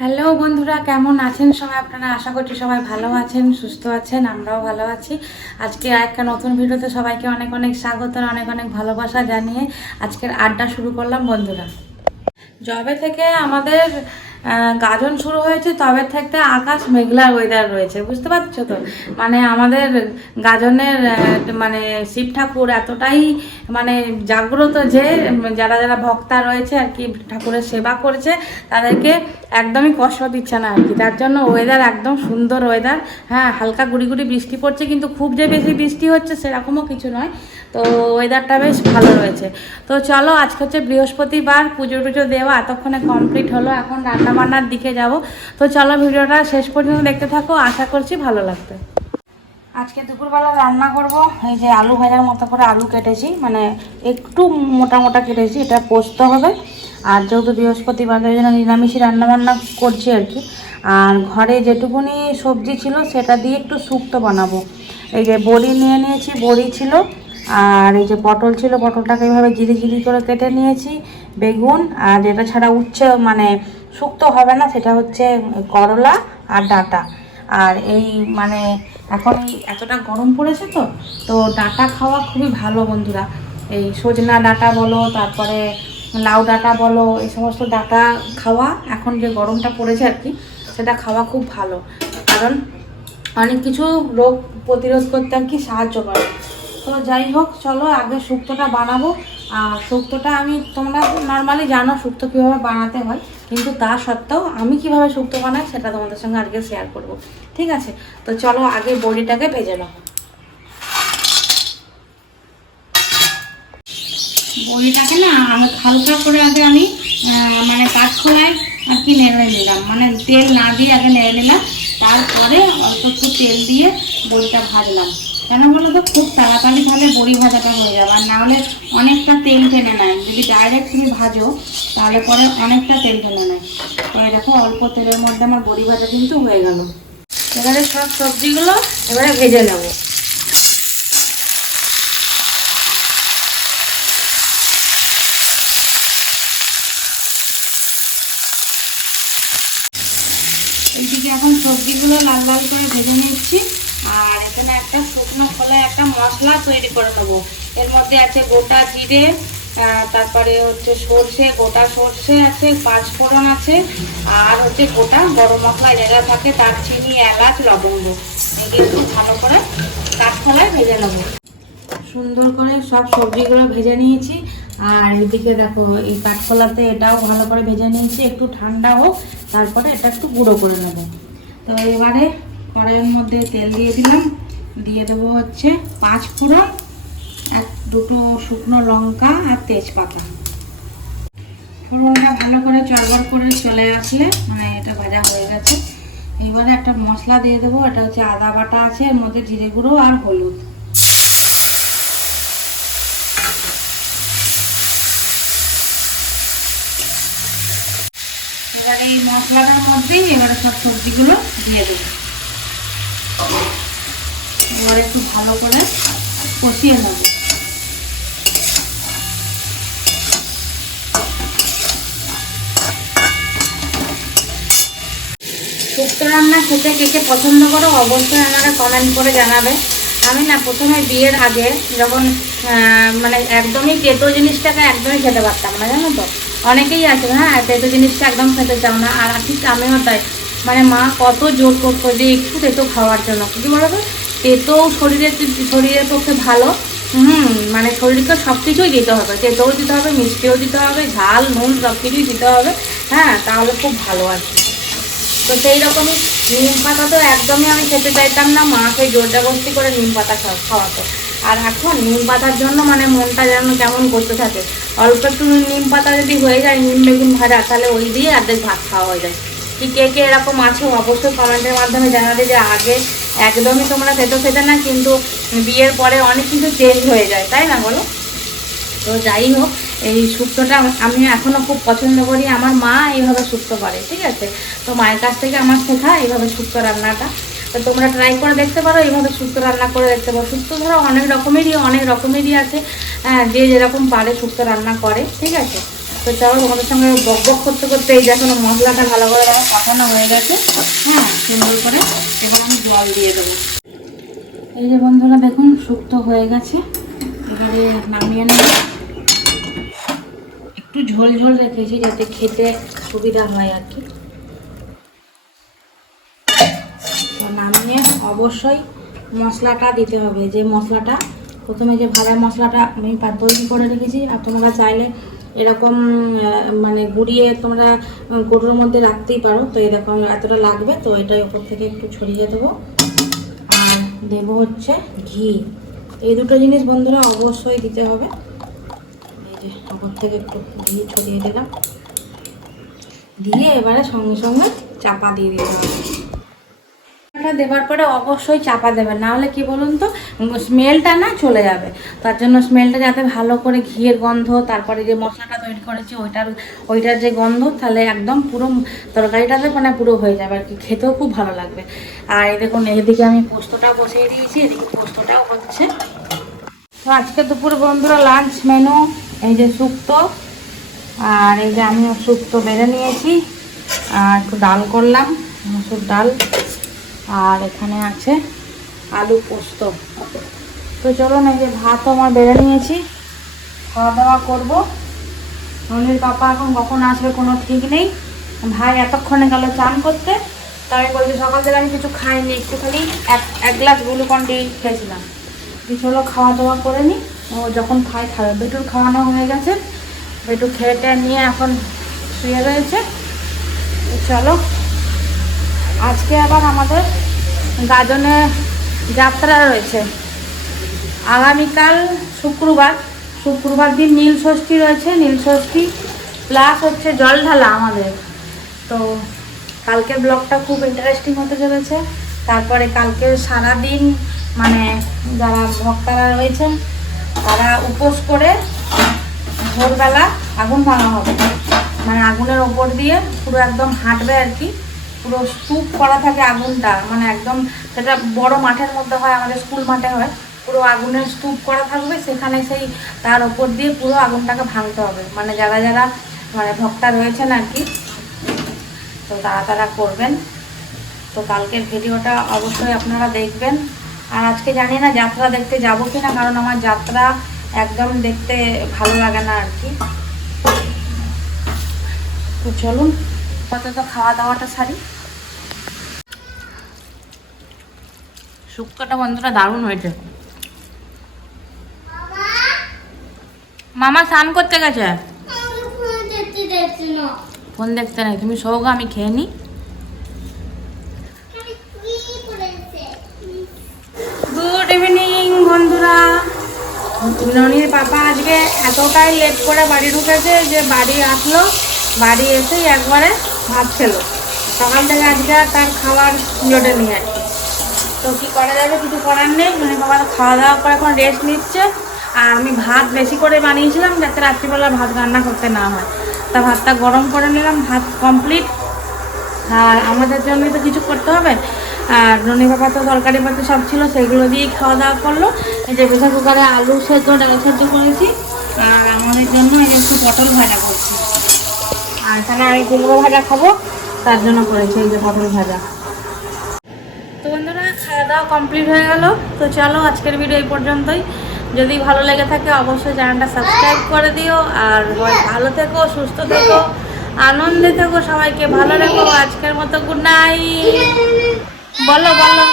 Hello বন্ধুরা, কেমন আছেন সবাই? আপনারা আশা করছি সবাই ভালো আছেন, সুস্থ আছেন, আমরাও ভালো আছি। আজকে একটা নতুন ভিডিওতে সবাইকে অনেক অনেক স্বাগত, অনেক অনেক ভালোবাসা জানিয়ে আজকের আড্ডা শুরু করলাম বন্ধুরা। জবে থেকে আমাদের গাজন শুরু হয়েছে, তবে থেকে আকাশ মেঘলা ওয়েদার রয়েছে, বুঝতে পারছ তো? মানে আমাদের গাজনের মানে শিব ঠাকুর এতটাই মানে জাগ্রত যে, যারা যারা ভক্তা রয়েছে আর কি, ঠাকুরের সেবা করেছে, তাদেরকে একদমই কষ্ট দিচ্ছে না আর কি। তার জন্য ওয়েদার একদম সুন্দর ওয়েদার হ্যাঁ হালকা গুড়ি গুড়ি বৃষ্টি পড়ছে, কিন্তু খুব যে বেশি বৃষ্টি হচ্ছে সেরকমও কিছু নয়। তো ওয়েদারটা বেশ ভালো রয়েছে। তো চলো, আজকে হচ্ছে বৃহস্পতিবার, পুজো টুজো দেওয়া, এতক্ষণে কমপ্লিট হলো, এখন রান্না বান্নার দিকে যাব। তো চলো ভিডিওটা শেষ পর্যন্ত দেখতে থাকো। আশা করছি ভালো লাগবে। আজকে দুপুরবেলা রান্না করব। এই যে আলু ভাজার মতো করে আলু কেটেছি। মানে একটু মোটা মোটা কেটেছি। এটা পোস্ত হবে। আর যেহেতু বৃহস্পতিবার ওই জন্য নিরামিষই রান্নাবান্না করছি আর কি। আর ঘরে যেটুকুনি সবজি ছিল, সেটা দিয়ে একটু শুক্তো বানাবো। এই যে বড়ি নিয়ে নিয়েছি, বড়ি ছিল। আর এই যে পটল ছিল, পটলটাকে এইভাবে জিরি জিরি করে কেটে নিয়েছি। বেগুন, আর যেটা ছাড়া উচ্ছে মানে শুক্তো হবে না, সেটা হচ্ছে করলা আর ডাঁটা। আর এই মানে এখন এই এতটা গরম পড়েছে তো তো ডাঁটা খাওয়া খুবই ভালো বন্ধুরা। এই সজনা ডাঁটা বলো, তারপরে লাউ ডাঁটা বলো, এই সমস্ত ডাঁটা খাওয়া এখন যে গরমটা পড়েছে আর কি, সেটা খাওয়া খুব ভালো। কারণ অনেক কিছু রোগ প্রতিরোধ করতে আর কি সাহায্য করে। তো যাই হোক, চলো আগে শুক্তোটা বানাবো। আর শুক্তোটা আমি, তোমরা নর্মালি জানো শুক্তো কীভাবে বানাতে হয়, কিন্তু তা সত্ত্বেও আমি কীভাবে শুক্তো বানাই সেটা তোমাদের সঙ্গে আজকে শেয়ার করব। ঠিক আছে? তো চলো আগে বড়িটাকে ভেজে নাও। বড়িটাকে না আমি হালকা করে আগে আমি মানে কাঠখোলায় আর কি নেড়ে নিলাম। মানে তেল না দিয়ে আগে নেড়ে নিলাম। তারপরে অল্প একটু তেল দিয়ে বড়িটা ভাজলাম। কেন বলো তো? খুব তাড়াতাড়ি তাহলে বড়ি ভাজাটা হয়ে যাবে। আর না হলে অনেকটা তেল টেনে নেয়। যদি ডাইরেক্ট তুমি ভাজো, তাহলে পরে অনেকটা তেল টেনে নেয়। এই দেখো অল্প তেলের মধ্যে আমার বড়ি ভাজা কিন্তু হয়ে গেল। এবারে সব সবজিগুলো এবারে ভেজে নেব। এইদিকে এখন সবজিগুলো লাল লাল করে ভেজে নিচ্ছি। আর এখানে একটা শুকনো খোলায় একটা মশলা তৈরি করে নেব। এর মধ্যে আছে গোটা জিরে তারপরে হচ্ছে সর্ষে, গোটা সর্ষে আছে, পাঁচফোড়ন আছে, আর হচ্ছে গোটা গরম মশলা যেটা থাকে তার চিনি, এলাচ, লবঙ্গ। এগুলো একটু ভালো করে কাঠখোলায় ভেজে নেব। সুন্দর করে সব সবজিগুলো ভেজে নিয়েছি। আর এদিকে দেখো, এই কাঠকলাতে এটাও ভালো করে ভেজে নিয়েছি। একটু ঠান্ডা হোক, তারপরে এটা একটু গুঁড়ো করে নেব। তো এবারে কড়াইয়ের মধ্যে তেল দিয়ে দিলাম। দিয়ে দেবো হচ্ছে পাঁচ ফোড়ন, এক দুটো শুকনো লঙ্কা আর তেজপাতা। ফোড়নটা ভালো করে চড়বড় করে চলে আসলে মানে এটা ভাজা হয়ে গেছে। এবারে একটা মশলা দিয়ে দেবো, এটা হচ্ছে আদা বাটা আছে, এর মধ্যে জিরে গুঁড়ো আর হলুদ। এবারে এই মশলাটার মধ্যেই এবারে সব সবজিগুলো দিয়ে দেবো। এবারে একটু ভালো করে কষিয়ে নেব। শুক্তো রান্না খেতে কে কে পছন্দ করো অবশ্যই আমাকে কমেন্ট করে জানাবে। আমি না প্রথমে বিয়ের আগে যখন মানে একদমই তেতো জিনিসটাকে একদমই খেতে পারতাম না, জানো তো? অনেকেই আছে হ্যাঁ তেতো জিনিসটা একদম খেতে চাও না। আর ঠিক আমিও তাই। মানে মা কত জোর করতো যে একটু তেতো খাওয়ার জন্য। কি বলো তো তেতো শরীরের শরীরের পক্ষে ভালো। হুম মানে শরীরকে সব কিছুই দিতে হবে। তেতোও দিতে হবে, মিষ্টিও দিতে হবে, ঝাল, নুন সব কিছুই দিতে হবে। হ্যাঁ তাহলে খুব ভালো আর কি। তো সেই রকমই নিম পাতা তো একদমই আমি খেতে চাইতাম না। মাকে জোর জবরদস্তি করে নিম পাতা খাওয়া- খাওয়াতো। আর এখন নিম পাতার জন্য মানে মনটা যেন কেমন করতে থাকে। অল্প একটু নিম পাতা যদি হয়ে যায়, নিম, বেগুন ভাজা, তাহলে ওই দিয়ে অর্ধেক ভাত খাওয়া হয়ে যায়। কি কে কে এরকম আছো, অবশ্যই কমেন্টের মাধ্যমে জানাবে যে আগে একদমই তোমরা খেতে খেতে না, কিন্তু বিয়ের পরে অনেক কিছু চেঞ্জ হয়ে যায়, তাই না বলো? তো যাই হোক, এই শুক্তোটা আমি এখনও খুব পছন্দ করি। আমার মা এইভাবে শুক্তো করে, ঠিক আছে? তো মায়ের কাছ থেকে আমার শেখা এইভাবে শুক্তো রান্নাটা। তো তোমরা ট্রাই করে দেখতে পারো, এইভাবে শুক্তো রান্না করে দেখতে পারো। শুক্তো ধরো অনেক রকমেরই অনেক রকমেরই আছে হ্যাঁ যে যেরকম পারে শুক্তো রান্না করে, ঠিক আছে? তো চলো তোমাদের সঙ্গে বক বক করতে করতে এই যে এখন মশলাটা ভালো করে কষানো হয়ে গেছে। হ্যাঁ সুন্দর করে এবার আমি জল দিয়ে দেবো। এই যে বন্ধুরা দেখুন, শুক্তো হয়ে গেছে। এবারে নামিয়ে নেব। একটু ঝোল ঝোল রেখেছি যাতে খেতে সুবিধা হয় আর কি। নামিয়ে অবশ্যই মশলাটা দিতে হবে। যে মশলাটা, প্রথমে যে ভাজা মশলাটা আমি পা- তৈরি করে রেখেছি, আর তোমরা চাইলে এরকম মানে গুঁড়িয়ে তোমরা গরুর মধ্যে রাখতেই পারো। তো এরকম এতটা লাগবে, তো এটাই ওপর থেকে একটু ছড়িয়ে দেবো। আর দেবো হচ্ছে ঘি। এই দুটো জিনিস বন্ধুরা অবশ্যই দিতে হবে। এই যে ওপর থেকে একটু ঘি ছড়িয়ে দিলাম। দিয়ে এবারে সঙ্গে সঙ্গে চাপা দিয়ে দিতে হবে এটা দেওয়ার পরে অবশ্যই চাপা দেবেন না হলে কি বলুন তো স্মেলটা না চলে যাবে। তার জন্য স্মেলটা যাতে ভালো করে ঘিয়ের গন্ধ, তারপরে যে মশলাটা তৈরি করেছি ওইটার ওইটার যে গন্ধ, তাহলে একদম পুরো তরকারিটাতে মানে পুরো হয়ে যাবে আর কি। খেতেও খুব ভালো লাগবে। আর এই দেখুন, এদিকে আমি পোস্তটাও বসিয়ে দিয়েছি, এদিকে পোস্তটাও হচ্ছে। তো আজকে দুপুর বন্ধুরা লাঞ্চ মেনু এই যে শুক্তো, আর এই যে আমিও শুক্তো বেড়ে নিয়েছি। আর একটু ডাল করলাম, মসুর ডাল। আর এখানে আছে আলু পোস্ত। তো চলুন না যে ভাতও আমার বেড়ে নিয়েছি। খাওয়া দাওয়া করব। রনির পাপা এখন কখন আসবে কোনো ঠিক নেই। ভাই এতক্ষণে গেল চান করতে, তাই বলছি সকালবেলা আমি কিছু খাইনি, একটুখানি এক এক গ্লাস গ্লুকন ডি খেয়েছিলাম। চলো খাওয়া দাওয়া করে নিই ও যখন খাই খাবে। বেটুর খাওয়ানো হয়ে গেছে। বেটু খেয়ে নিয়ে এখন শুয়ে রয়েছে। চলো আজকে আবার আমাদের গাজনে যাত্রা রয়েছে। আগামীকাল শুক্রবার শুক্রবার দিন নীল ষষ্ঠী রয়েছে। নীল ষষ্ঠী প্লাস হচ্ছে জল ঢালা আমাদের। তো কালকের ব্লগটা খুব ইন্টারেস্টিং হতে চলেছে। তারপরে কালকে সারা দিন মানে যারা ভক্তারা রয়েছেন, তারা উপোস করে ভোরবেলা আগুন ভাঙা হবে। মানে আগুনের ওপর দিয়ে পুরো একদম হাঁটবে আর কি। পুরো স্তূপ করা থাকে আগুনটা মানে একদম সেটা বড় মাঠের মধ্যে হয়, আমাদের স্কুল মাঠে হয়, পুরো আগুনের স্তূপ করা থাকবে, সেখানে সেই তার ওপর দিয়ে পুরো আগুনটাকে ভাঙতে হবে। মানে যারা যারা মানে ভক্তা রয়েছেন আর কি, তো তারা তারা করবেন। তো কালকের ভিডিওটা অবশ্যই আপনারা দেখবেন। আর আজকে জানি না যাত্রা দেখতে যাব কি না কারণ আমার যাত্রা একদম দেখতে ভালো লাগে না আর কি। তো চলুন, আপাতত খাওয়া দাওয়াটা সারি। শুক্তটা বন্ধুরা দারুণ হয়েছে। মামা স্নান করতে গেছে? ফোন দেখতে নাই, তুমি শোগো আমি খেয়ে নি। গুড ইভিনিং বন্ধুরা। ননির পাপা আজকে এতটাই লেট করে বাড়ি ঢুকেছে যে বাড়ি আসলো, বাড়ি এসেই একবারে ভাত খেলো। সকাল থেকে আজকে তার খাবার জোটে নিয়ে কি। তো কী করা যাবে কিছু করার নেই। ননির বাবা খাওয়া দাওয়া করে এখন রেস্ট নিচ্ছে। আর আমি ভাত বেশি করে বানিয়েছিলাম যাতে রাত্রিবেলা ভাত রান্না করতে না হয়। তা ভাতটা গরম করে নিলাম, ভাত কমপ্লিট আর আমাদের জন্যই তো কিছু করতে হবে। আর রনি বাবা তো তরকারি পাতি সব ছিল, সেগুলো দিয়েই খাওয়া দাওয়া করল। এই যে প্রেশার কুকারে আলু সেদ্ধ, ডাল সেদ্ধ করেছি। আর আমাদের জন্য একটু পটল ভাজা করছি। আর এখানে আমি কুমড়ো ভাজা খাব, তার জন্য করেছি এই যে পটল ভাজা। বন্ধুরা, খাওয়া দাওয়া কমপ্লিট হয়ে গেল। তো চলো, আজকের ভিডিও এই পর্যন্তই। যদি ভালো লেগে থাকে, অবশ্যই চ্যানেলটা সাবস্ক্রাইব করে দিও। আর ভালো থেকো, সুস্থ থেকো, আনন্দে থেকো, সবাইকে ভালো রাখো। আজকের মতো গুড নাইট বলো বলো।